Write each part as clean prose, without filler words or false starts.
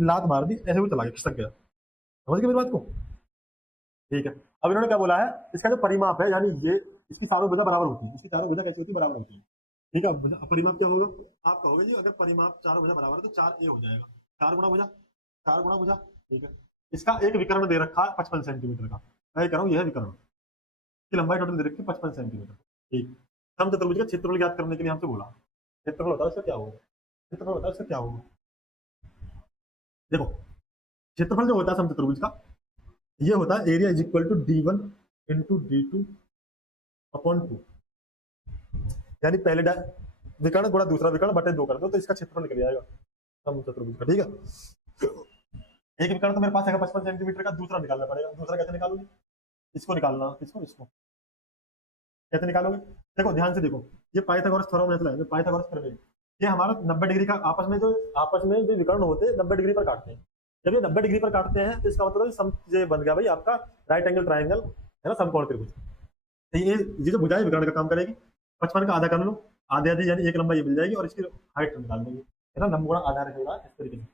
लात मार दी, ऐसे वो चला गया, खिसक गया। समझ गए मेरी बात को? ठीक है। अब इन्होंने क्या बोला है, इसका जो परिमाप है, यानी ये इसकी चारों भुजा बराबर होती है, इसकी चारों भुजा कैसी होती है, बराबर होती है। ठीक है। अब परिमाप क्या होगा, आप कहोगे जी अगर परिमाप चारों भुजा बराबर है तो 4a हो जाएगा। 4 गुना भुजा, 4 गुना भुजा। ठीक है। इसका एक विकर्ण दे रखा है 55 सेंटीमीटर का, मैं कह रहा हूँ यह है विकर्ण की लंबाई टोटल दे रखी है 55 सेंटीमीटर। ठीक। समचतुर्भुज का क्षेत्रफल ज्ञात करने के लिए हमसे बोला, क्षेत्रफल बताओ इसका क्या होगा, क्षेत्रफल बताओ इसका क्या होगा। देखो, क्षेत्रफल जो होता है समचतुर्भुज का, ये होता है area is equal to d1 into d2 upon 2। यानी पहले विकर्ण गुणा दूसरा विकर्ण बटे 2 कर दो तो इसका क्षेत्रफल निकल जाएगा समचतुर्भुज का। ठीक है। एक विकर्ण तो मेरे पास है 55 सेंटीमीटर का, दूसरा निकालना पड़ेगा। दूसरा कैसे निकालोगे, इसको निकालना, इसको कैसे निकालोगे। देखो ध्यान से देखो, ये पाइथागोरस थ्योरम है, पाइथागोरस प्रमेय, ये हमारा 90 डिग्री का आपस में जो विकर्ण होते हैं 90 डिग्री पर काटते हैं। जब ये 90 डिग्री पर काटते हैं तो इसका मतलब ये बन गया भाई आपका राइट एंगल ट्राइंगल, है ना, समकोण त्रिभुज। तो ये जो भुजा है विकर्ण का काम करेगी। 55 का आधा कर लो, आधे आधे यानी एक लंबाई ये मिल जाएगी और इसकी हाइट निकाल देंगे, है ना, लंब गुणा आधा रहेगा इस तरीके से।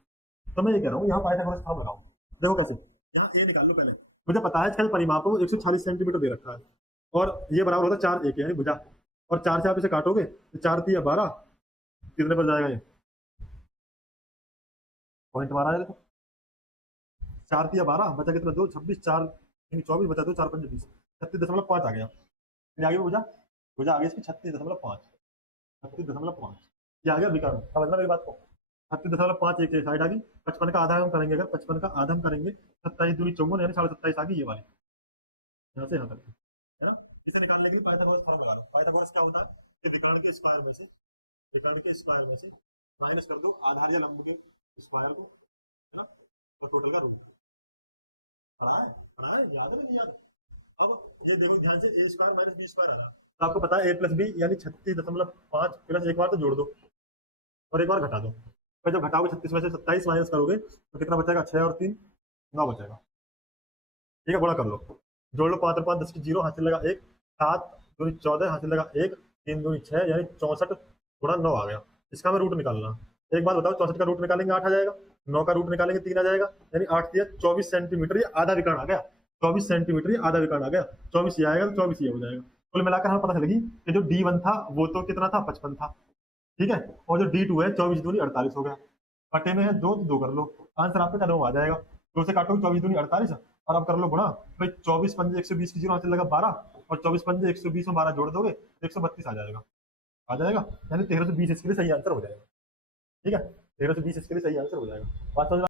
तो मैं ये कह रहा हूँ यहाँ पाइथागोरस थ्योरम लगाओ। देखो कैसे, यहाँ ए निकाल लो पहले। मुझे पता है इसका परिमाप है वो 140 सेंटीमीटर दे रखा है और ये बराबर होता है 4 एक यानी भुजा। और 4 से आप इसे काटोगे तो 4 3 12, कितने पर जाएगा ये पॉइंट हमारा है। देखो 4 3 12 बचा कितना, 2 26 4 24 बचा, 2 4 5 20, 36.5 आ गया। फिर आगे भुजा, भुजा आगे इसकी 36.5, 36.5 ये आ गया विकर्ण। समझना मेरी बात को, 36.5 एक साइड आ गई। 55 का आधा हम करेंगे, अगर 55 का आधा हम करेंगे 27 दूनी 54 यानी 27.5 आ गई ये वाली, यहाँ से यहाँ तक, है ना। इसे निकालने के लिए पाइथागोरस फॉर्मूला लगा। पाइथागोरस क्या होता है कि विकर्ण के स्क्वायर में से, विकर्ण के स्क्वायर में से माइनस कर दो आधार या लंब के स्क्वायर को, है ना, और टोटल का रूट। पढ़ा है, पढ़ा है, याद है नहीं याद। अब ये देखो ध्यान से, ए स्क्वायर माइनस बी स्क्वायर आ रहा है, तो आपको पता है ए प्लस बी यानी 36.5 प्लस एक बार तो जोड़ दो और एक बार घटा दो। फिर जब घटाओगे 36 में से 27 माइनस करोगे तो कितना बचेगा, 6 और 3 9 बचेगा। ठीक है, गुणा कर लो, जोड़ लो, 5 और 5 10 की 0, हासिल लगा 1, 7 दूनी 14 हासिल लगा 1, 3 दूनी 6 यानी 64 गुणा 9 आ गया। इसका हमें रूट निकालना। एक बात बताओ, 64 का रूट निकालेंगे 8 आ जाएगा, 9 का रूट निकालेंगे 3 आ जाएगा, यानी 8 दिया 24 सेंटीमीटर, ये आधा विकर्ण आ गया। 24 सेंटीमीटर ये आधा विकर्ण आ गया। 24 ये आएगा तो 24 ये हो जाएगा। कुल मिलाकर हमें पता चलेगी कि जो D1 था वो तो कितना था, 55 था। ठीक है। और जो D2 है 24 दूनी 48 हो गया। बटे में है 2 तो 2 कर लो, आंसर आपका क्या आ जाएगा। 2 से काटो 24 दूनी 48 और अब कर लो गुणा। भाई 24 पंजे 120 की 0 हासिल लगा 12 और 24 पंजे 120 में 12 जोड़ दोगे तो 132 आ जाएगा, आ जाएगा। यानी 1320 इसके लिए सही आंसर हो जाएगा। ठीक है, 1320 इसके लिए सही आंसर हो जाएगा। बात समझ